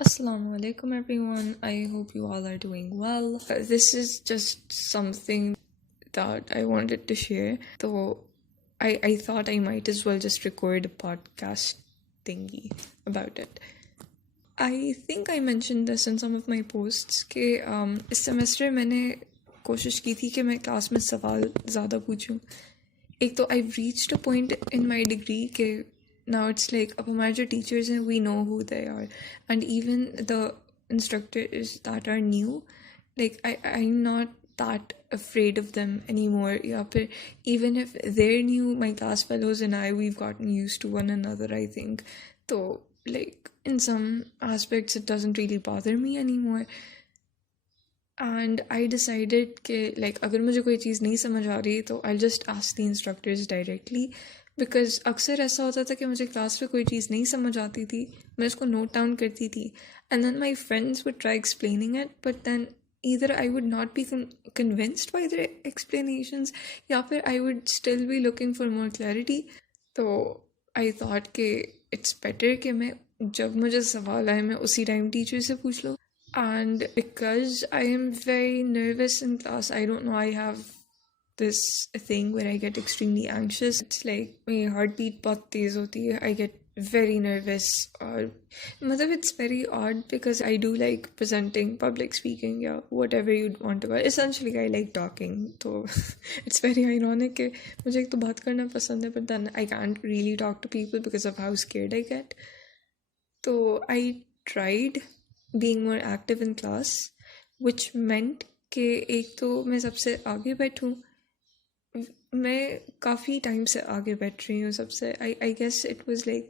Assalamu alaikum everyone. I hope you all are doing well. This is just something that I wanted to share. Though I thought I might as well just record a podcast thingy about it. I think I mentioned this in some of my posts कि इस semester मैंने कोशिश की थी कि मैं class में सवाल ज़्यादा पूछूं. एक तो I've reached a point in my degree कि now it's like अब हमारे जो teachers हैं we know who they are, and even the instructors that are new, like I'm not that afraid of them anymore. या फिर even if they're new, my class fellows and we've gotten used to one another, I think. So like in some aspects it doesn't really bother me anymore. And I decided कि like अगर मुझे कोई चीज़ नहीं समझ आ रही तो I'll just ask the instructors directly, because अक्सर ऐसा होता था कि मुझे क्लास में कोई चीज़ नहीं समझ आती थी, मैं उसको नोट डाउन करती थी, and then my friends would try explaining it, but then either I would not be convinced by their explanations या फिर I would still be looking for more clarity. तो I thought कि it's better कि मैं जब मुझे सवाल आए मैं उसी टाइम टीचर से पूछ लूँ. And because I am very nervous in class, I don't know, I have this thing where I get extremely anxious. It's like my heartbeat बहुत तेज होती है. I get very nervous. और मतलब it's very odd because I do like presenting, public speaking, yeah, whatever you'd want to call it. Essentially, I like talking. So it's very ironic कि मुझे एक तो बात करना पसंद है, but then I can't really talk to people because of how scared I get. So I tried being more active in class, which meant कि एक तो मैं सबसे आगे बैठूं. मैं काफ़ी टाइम से आगे बैठ रही हूँ सबसे. I guess it was like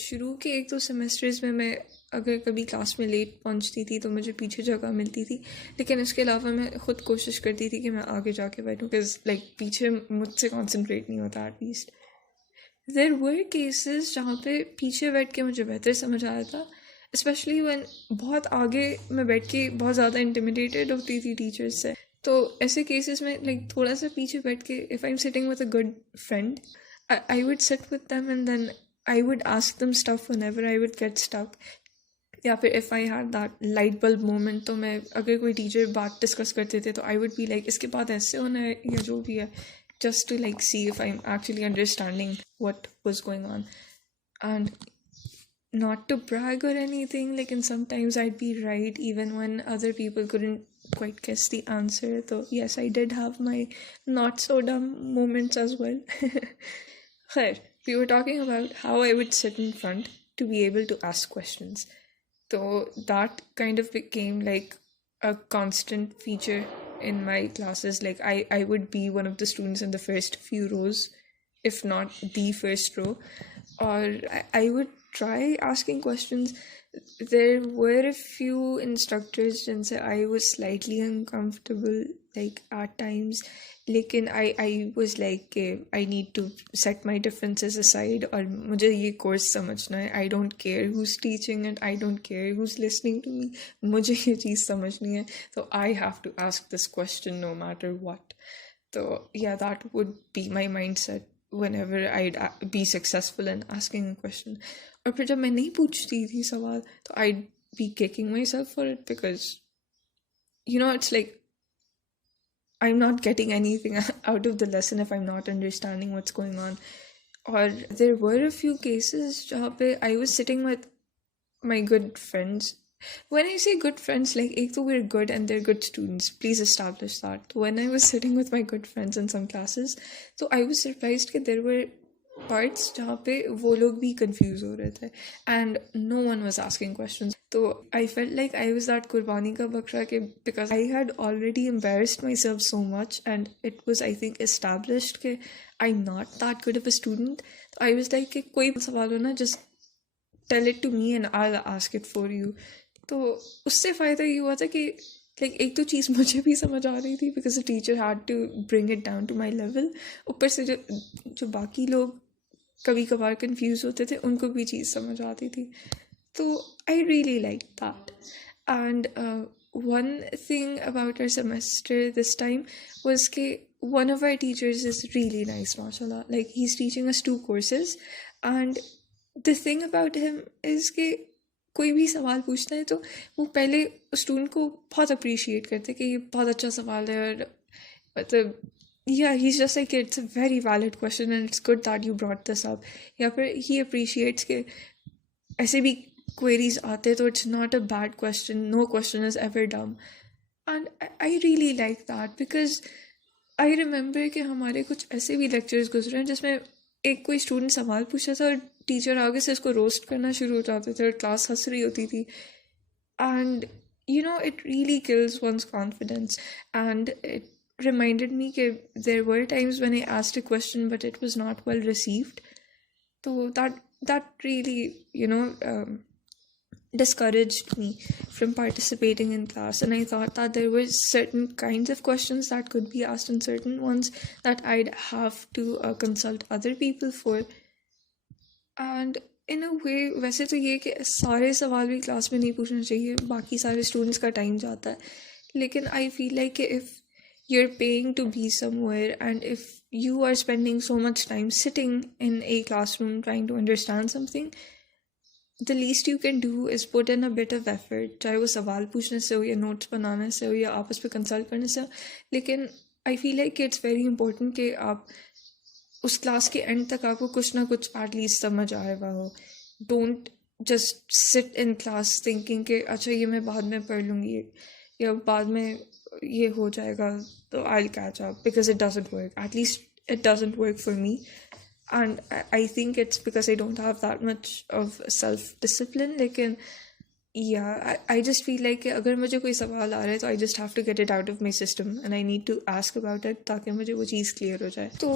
शुरू के एक दो सेमेस्टर्स में मैं अगर कभी क्लास में लेट पहुँचती थी तो मुझे पीछे जगह मिलती थी, लेकिन उसके अलावा मैं ख़ुद कोशिश करती थी कि मैं आगे जाके बैठूँ, बिकॉज लाइक पीछे मुझसे कॉन्सेंट्रेट नहीं होता एटलीस्ट. देयर वर केसेस जहाँ पे पीछे बैठ के मुझे बेहतर समझ आया था, स्पेशली वन बहुत आगे मैं बैठ के बहुत ज़्यादा इंटिमिडेटेड होती थी टीचर्स से. तो ऐसे केसेस में लाइक थोड़ा सा पीछे बैठ के if I am sitting with a good friend, I would sit with them and then I would ask them stuff whenever I would get stuck. या फिर if I had that light bulb moment, तो मैं अगर कोई teacher बात discuss करते थे तो आई वुड बी लाइक इसके बाद ऐसे होना है या जो भी है, just to like see if I'm actually understanding what was going on. And not to brag or anything, like, and sometimes I'd be right even when other people couldn't quite guess the answer. So yes, I did have my not so dumb moments as well. Khair, we were talking about how I would sit in front to be able to ask questions. So that kind of became like a constant feature in my classes. Like I would be one of the students in the first few rows, if not the first row, or I would try asking questions. There were a few instructors जिनसे I was slightly uncomfortable like at times, लेकिन I was like I need to set my differences aside और मुझे ये course समझना है. I don't care who's teaching it, I don't care who's listening to me, मुझे ये चीज़ समझनी है, so I have to ask this question no matter what. So yeah, that would be my mindset whenever I'd be successful in asking a question. और फिर जब मैं नहीं पूछती थी सवाल तो I'd be kicking myself for it, because you know it's like I'm not getting anything out of the lesson if I'm not understanding what's going on. Or there were a few cases जहाँ पे I was sitting with my good friends. When I say good friends, like एक तो we're good and they're good students, please establish that. When I was sitting with my good friends in some classes, so I was surprised that there were parts जहाँ पे वो लोग भी confused हो रहे थे and no one was asking questions. So I felt like I was that कुर्बानी का बकरा के, because I had already embarrassed myself so much and it was I think established कि I'm not that good of a student. So I was like कि कोई सवाल हो ना, just tell it to me and I'll ask it for you. तो उससे फ़ायदा ये हुआ था कि लाइक एक तो चीज़ मुझे भी समझ आ रही थी because the teacher had to bring it down to my level. ऊपर से जो बाकी लोग कभी कभार कंफ्यूज होते थे उनको भी चीज़ समझ आती थी. तो I really like that. And one thing about our semester this time was that one of our teachers is really nice, mashallah. Like he's teaching us 2 courses, and the thing about him is that कोई भी सवाल पूछता है तो वो पहले student को बहुत अप्रिशिएट करते हैं कि ये बहुत अच्छा सवाल है, और मतलब yeah, he's just like it's a very valid question and it's good that you brought this up. या फिर he appreciates के ऐसे भी queries आते तो it's not a bad question, no question is ever dumb. And I really like that because I remember कि हमारे कुछ ऐसे भी lectures गुजरे हैं जिसमें एक कोई स्टूडेंट सवाल पूछा था और टीचर आगे से इसको रोस्ट करना शुरू हो जाते थे और क्लास हंस रही होती थी. And it really kills one's confidence. And it reminded me that there were times when I asked a question but it was not well received. So that really discouraged me from participating in class, and I thought that there were certain kinds of questions that could be asked and certain ones that I'd have to consult other people for. And इन अ वे वैसे तो ये कि सारे सवाल भी class में नहीं पूछना चाहिए, बाकी सारे स्टूडेंट्स का टाइम जाता है, लेकिन आई फील लाइक कि if you are paying to be somewhere and if you are spending so much time sitting in a classroom trying to understand something, the least you can do is put in a bit of effort, चाहे वो सवाल पूछने से हो या notes बनाने से हो या आपस में कंसल्ट करने से हो. लेकिन I feel like it's very important कि आप उस क्लास के एंड तक आपको कुछ ना कुछ एटलीस्ट समझ आया हुआ हो. Don't just sit in class thinking कि अच्छा ये मैं बाद में पढ़ लूँगी या बाद में ये हो जाएगा तो I will catch up, because it doesn't work. At least it doesn't work for me, and I think it's because I don't have that much of self-discipline. लेकिन yeah, I just feel like अगर मुझे कोई सवाल आ रहा है तो I just have to get it out of my system and I need to ask about it ताकि मुझे वो चीज़ clear हो जाए. तो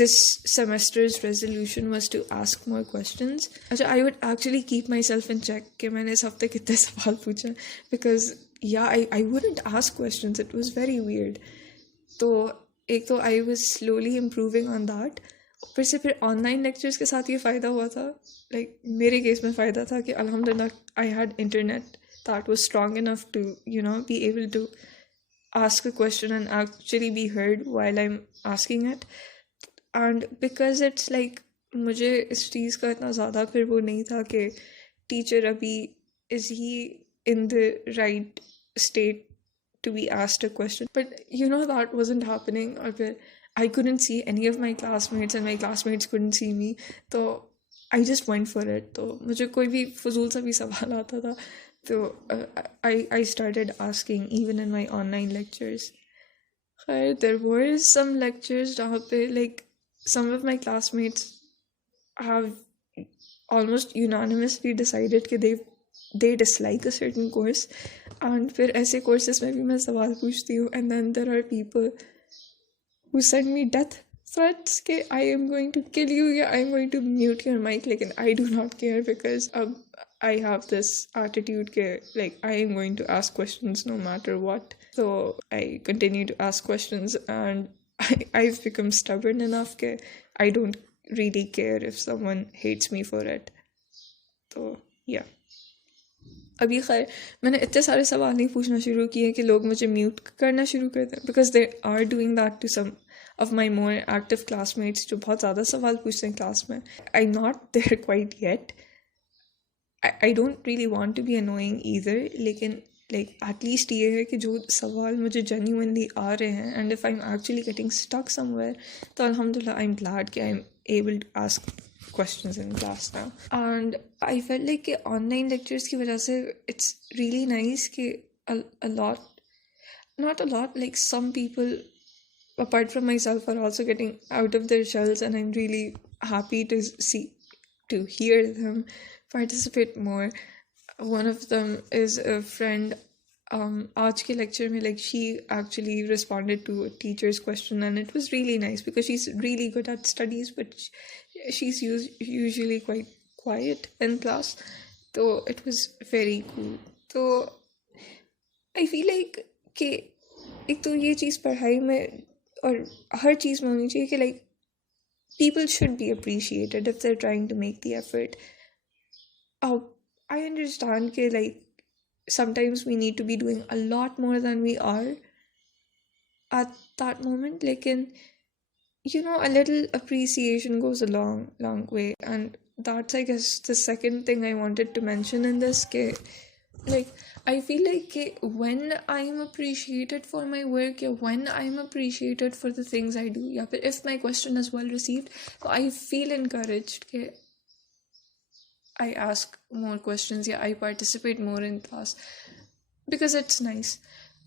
this semester's resolution was to ask more questions. अच्छा, I would actually keep myself in check कि मैंने इस हफ्ते कितने सवाल पूछे, because yeah, I wouldn't ask questions. It was very weird. तो एक तो I was slowly improving on that. फिर ऑनलाइन लेक्चर्स के साथ ये फ़ायदा हुआ था, लाइक मेरे केस में फ़ायदा था कि अल्हम्दुलिल्लाह I had internet that was strong enough to be able to ask a question and actually be heard while I am asking it. And because it's like मुझे इस चीज़ का इतना ज़्यादा फिर वो नहीं था कि टीचर अभी is he in the right state to be asked a question, but that wasn't happening. Or I couldn't see any of my classmates and my classmates couldn't see me, so I just went for it. तो मुझे कोई भी फजूल सा भी सवाल आता था तो I started asking even in my online lectures. There were some lectures जहाँ पे like some of my classmates have almost unanimously decided कि they dislike a certain course, and फिर ऐसे courses में भी मैं सवाल पूछती हूँ, and then there are people who send me death threats कि I am going to kill you या I am going to mute your mic. लेकिन I do not care because I have this attitude कि like I am going to ask questions no matter what. So I continue to ask questions, and I've become stubborn enough कि I don't really care if someone hates me for it. So yeah. अभी खैर मैंने इतने सारे सवाल नहीं पूछना शुरू किए कि लोग मुझे म्यूट करना शुरू कर दें, because they are doing that to some of my more active classmates जो बहुत ज़्यादा सवाल पूछते हैं क्लास में. I am not there quite yet. I don't really want to be annoying either, लेकिन लाइक एटलीस्ट ये है कि जो सवाल मुझे जेन्युइनली आ रहे हैं and if I am actually getting stuck somewhere तो अल्हम्दुलिल्लाह आई एम ग्लैड कि I am able to ask questions in class now. And I felt like online lectures की वजह से it's really nice कि a lot, not a lot, like some people apart from myself are also getting out of their shells, and I'm really happy to hear them participate more. One of them is a friend. आज के lecture में like she actually responded to a teacher's question, and it was really nice because she's really good at studies, but she's usually quite quiet in class, so it was very cool. So I feel like कि एक तो ये चीज़ पढ़ाई में और हर चीज़ में होनी चाहिए कि like people should be appreciated if they're trying to make the effort. I understand कि like sometimes we need to be doing a lot more than we are at that moment, लेकिन a little appreciation goes a long way. And that's, I guess, the second thing I wanted to mention in this case. Like, I feel like when I'm appreciated for my work, yeah, when I'm appreciated for the things I do, yeah, but if my question is well received, so I feel encouraged. I ask more questions, yeah, I participate more in class because it's nice.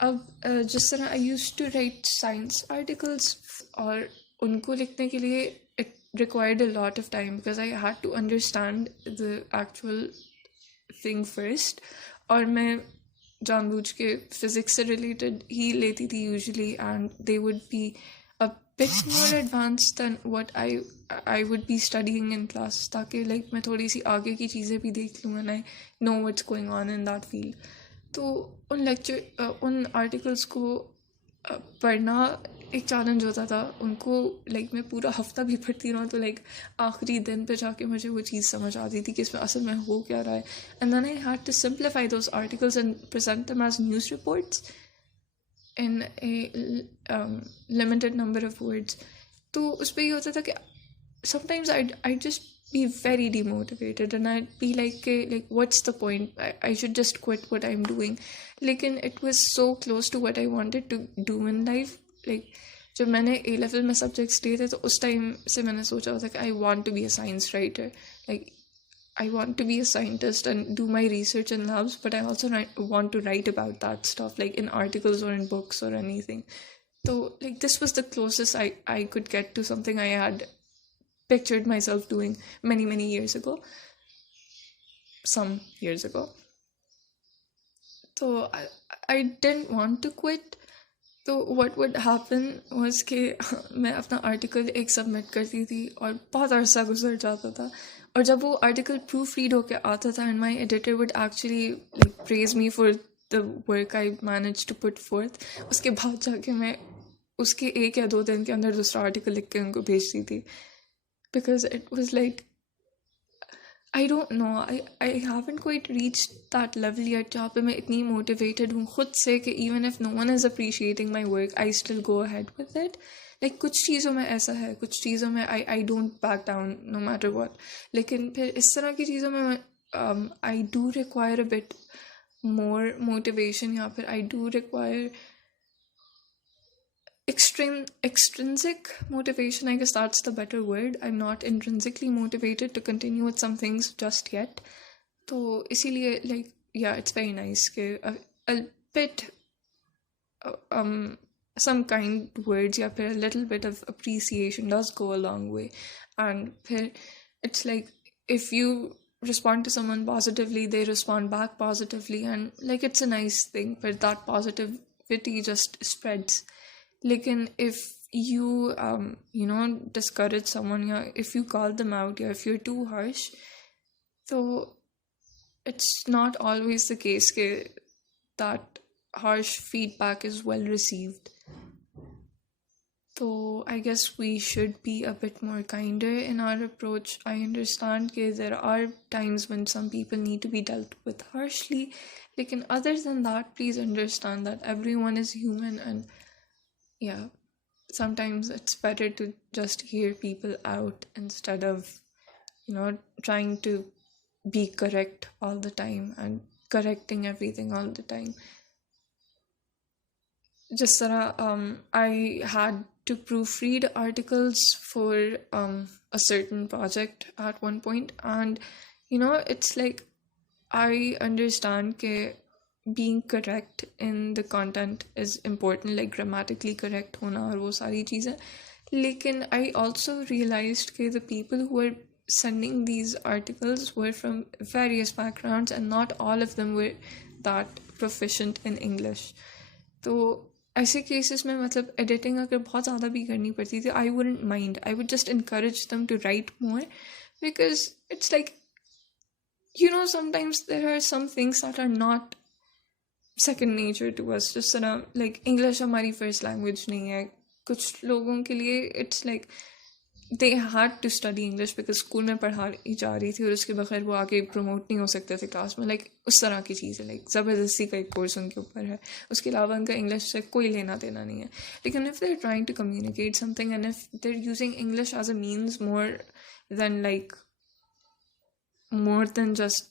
जिस तरह I used to write science articles और उनको लिखने के लिए it required a lot of time because I had to understand the actual thing first, और मैं जानबूझ के फिजिक्स से रिलेटेड ही लेती थी usually, and they would be a bit more advanced than what I would be studying in class, ताकि like मैं थोड़ी सी आगे की चीज़ें भी देख लूँ and I know what's going on in that field. तो उन उन आर्टिकल्स को पढ़ना एक चैलेंज होता था. उनको लाइक मैं पूरा हफ्ता भी पढ़ती रहूँ तो लाइक आखिरी दिन पे जाके मुझे वो चीज़ समझ आती थी कि इसमें असल में हो क्या रहा है. And then I had to simplify those articles and present them as news reports in a limited number of words. तो उस पर ये होता था कि sometimes I'd just be very demotivated and I'd be like what's the point, I should just quit what I'm doing. लेकिन it was so close to what I wanted to do in life. like जब मैंने A level में subjects लिए थे तो उस time से मैंने सोचा था कि I want to be a science writer. like I want to be a scientist and do my research in labs, but I also want to write about that stuff, like in articles or in books or anything. So, like, this was the closest I could get to something I had pictured myself doing many, many years ago. Some years ago. So, I didn't want to quit. तो what would happen was कि मैं अपना article एक submit करती थी और बहुत अरसा गुजर जाता था, और जब वो आर्टिकल प्रूफ रीड होके आता था and my editor would actually like praise me for the work I manage to put forth, उसके बाद जाके मैं उसके 1 या 2 दिन के अंदर दूसरा आर्टिकल लिख के उनको भेजती थी. Because it was like I don't know, I haven't quite reached that level yet जहाँ पे मैं इतनी motivated हूँ खुद से कि even if no one is appreciating my work, I still go ahead with it. Like कुछ चीज़ों में ऐसा है, कुछ चीज़ों में I don't back down no matter what. लेकिन फिर इस तरह की चीज़ों में I do require a bit more motivation, या फिर I do require extrinsic motivation, I guess that's the better word. I'm not intrinsically motivated to continue with some things just yet. So इसीलिए like yeah, it's very nice कि a bit some kind words या फिर a little bit of appreciation does go a long way. And फिर it's like if you respond to someone positively, they respond back positively, and like it's a nice thing, but that positivity just spreads. लेकिन if you discourage someone, या if you call them out, या if you're too harsh, so it's not always the case that harsh feedback is well received. So I guess we should be a bit more kinder in our approach. I understand that there are times when some people need to be dealt with harshly, lekin other than that, please understand that everyone is human, and yeah, sometimes it's better to just hear people out instead of trying to be correct all the time and correcting everything all the time. Just I had to proofread articles for a certain project at one point, and it's like I understand that being correct in the content is important, like grammatically correct hona aur wo sari cheezein. Lekin I also realized that the people who were sending these articles were from various backgrounds, and not all of them were that proficient in English. तो ऐसे cases में मतलब editing अगर बहुत ज़्यादा भी करनी पड़ती थी, I wouldn't mind, I would just encourage them to write more, because it's like sometimes there are some things that are not second nature to us. जिस तरह like English हमारी first language नहीं है, कुछ लोगों के लिए it's like they had to study English because school में पढ़ाई जा रही थी और उसके बगैर वो आगे प्रमोट नहीं हो सकते थे क्लास में. like उस तरह की चीज़ है, like ज़बरदस्ती का एक कोर्स उनके ऊपर है, उसके अलावा उनका इंग्लिश से कोई लेना देना नहीं है. लेकिन if they're trying to communicate something and if they're using English as a means more than like more than just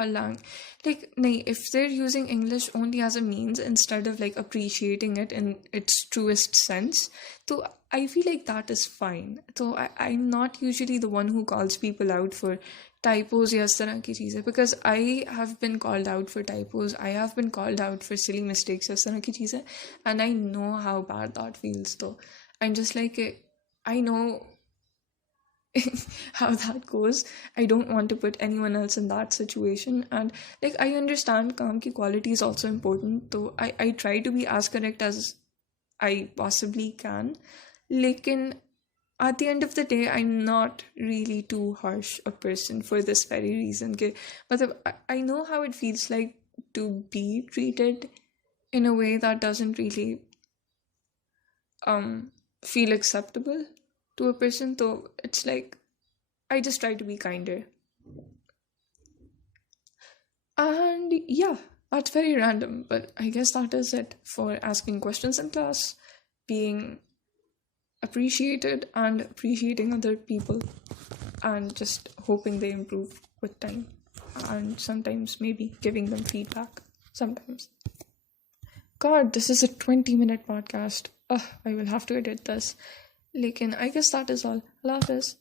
a lang like nahi, if they're using English only as a means instead of like appreciating it in its truest sense, so I feel like that is fine. So I'm not usually the one who calls people out for typos या इस तरह की चीज़ें, because I have been called out for typos, I have been called out for silly mistakes या इस तरह की चीज़ें, and I know how bad that feels. So I'm just like I know how that goes. I don't want to put anyone else in that situation. And like I understand calm ki quality is also important. So I try to be as correct as I possibly can. Lekin at the end of the day, I'm not really too harsh a person for this very reason. Matlab, I know how it feels like to be treated in a way that doesn't really feel acceptable to a person. So it's like I just try to be kinder. And yeah, that's very random, but I guess that is it for asking questions in class, being appreciated and appreciating other people, and just hoping they improve with time. And sometimes maybe giving them feedback. Sometimes. God, this is a 20-minute podcast. Ugh, I will have to edit this. Lekin, I guess that is all. Allah Hafiz.